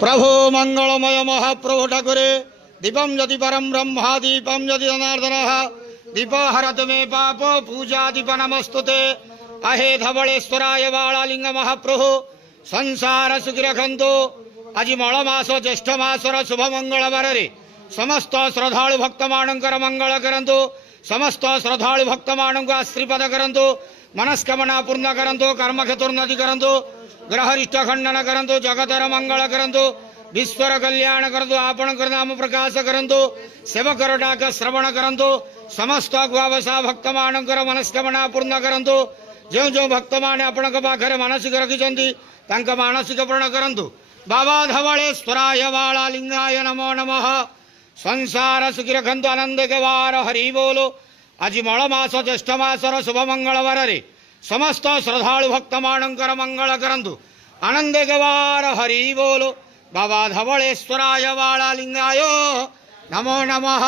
प्रभो मंगलमय महाप्रभु ठाकुरे दीपम यदि परम ब्रह्मा दीपम यदि जनार्दन दीप हरत मे पाप पूजा दीप नमस्तुते अहे धवलेश्वराय बालालिंग महाप्रभु संसार सुखी रखंतु आज मलमास ज्येष्ठ मासर शुभ मंगलवार समस्त श्रद्धालु भक्त मानकर मंगल करंतु समस्त श्रद्धालु भक्त मानक आशीर्वाद करंतु मनस्कामना पूर्ण करंतु कर्म क्षेत्रोन्नति करंतु ग्रहरिष्ठ खंडन करंतु जगतर मंगल करंतु विश्वर कल्याण करंतु आपणकर नाम प्रकाश करंतु सेवकर डाक श्रवण करंतु समस्त गुआवसा भक्त मानकर मनस्कामना पूर्ण करंतु जो जो भक्त माने आपण पाखरे मानसिक रखिछंती तांका मानसिक पूर्ण करंतु बाबा धवलेश्वराय बालालिंगाय नमो नमः संसार सुखी रखंतु आनंद गवार हरि बोलो आज मलमास ज्येष्ठ मासर शुभ मंगलवार समस्त श्रद्धालु भक्त मानकर मंगल करंतु आनंद गवार हरि बोलो बाबा धवलेश्वराय बालालिंगाय नमो नमः।